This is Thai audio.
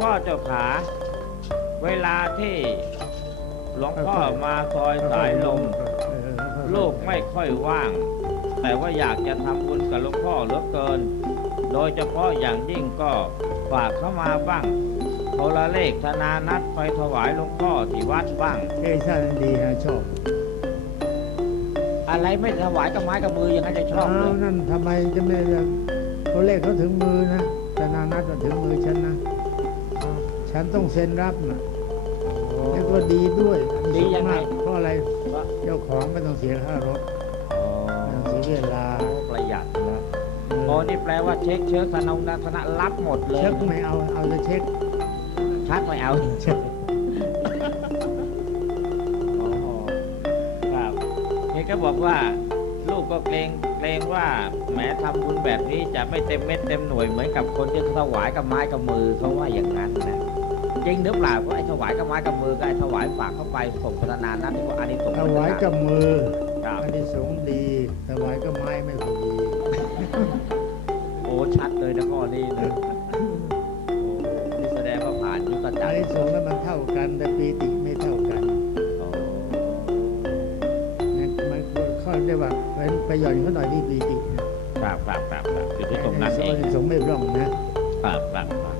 พ่อเจ้าขา เวลาที่หลวงพ่อมาซอยสายลมเออลูกไม่ค่อยว่าง แต่ว่าอยากจะทำบุญกับหลวงพ่อเหลือเกิน โดยเฉพาะอย่างยิ่งก็ฝากเข้ามาบ้างโทรเลขธนานัดไปถวายหลวงพ่อที่วัดบ้าง เอ้ยท่านดีนะชอบอะไรไม่ถวายกับไม้กับมืออย่างนั้นจะชอบเลอ้าวยนั่นทำไมจะไม่เรียกตัวเลขเขาถึงมือนะแต่นานัดมาถึงมือฉันนะอ้าว ฉันต้องเซ็นรับนะแล้วก็ดีด้วยดียังไงมากเพราะอะไรเจ้าของไม่ต้องเสียค่ารถอ๋อไม่ต้องเสียเวลาประหยัดนะเออโอ้นี่แปลว่าเช็คเชื้อคณะคณะรับหมดเลยเช็คไม่เอาเอาแต่เช็คชักไม่เอาเช็คอ๋อครับนี่ก็บอกว่าลูกก็เกรงเกรงว่าแหมทำบุญแบบนี้จะไม่เต็มเม็ดเต็มหน่วยเหมือนกับคนที่ถวายกับไม้กับมือเขาว่าอย่างนั้นนะ จริงหรือเปล่าเพราะไอ้ถวายกับไม้กับมือกับไอ้ถวายฝากเข้าไปส่งพัฒนานั้นที่ว่าอันนี้ส่งถวายกับมือครับอันนี้สงส์ดีถวายกับไม้ไม่ค่อยดีโอ้ชัดเลยนะข้อนี้นะโอ้นี่แสดงว่าผ่านยุทธจัอักนรนี้สงส์แล้วมันเท่ากัน แต่ปีติไม่เท่ากันโอ้นะมันข้อเรียกว่าเป็นไปหย่อนเขาหน่อยที่ปีตินะครับครับครับครับอยู่ที่ตรงนั้นเองสงส์ไม่ร่องนะครับครับครับ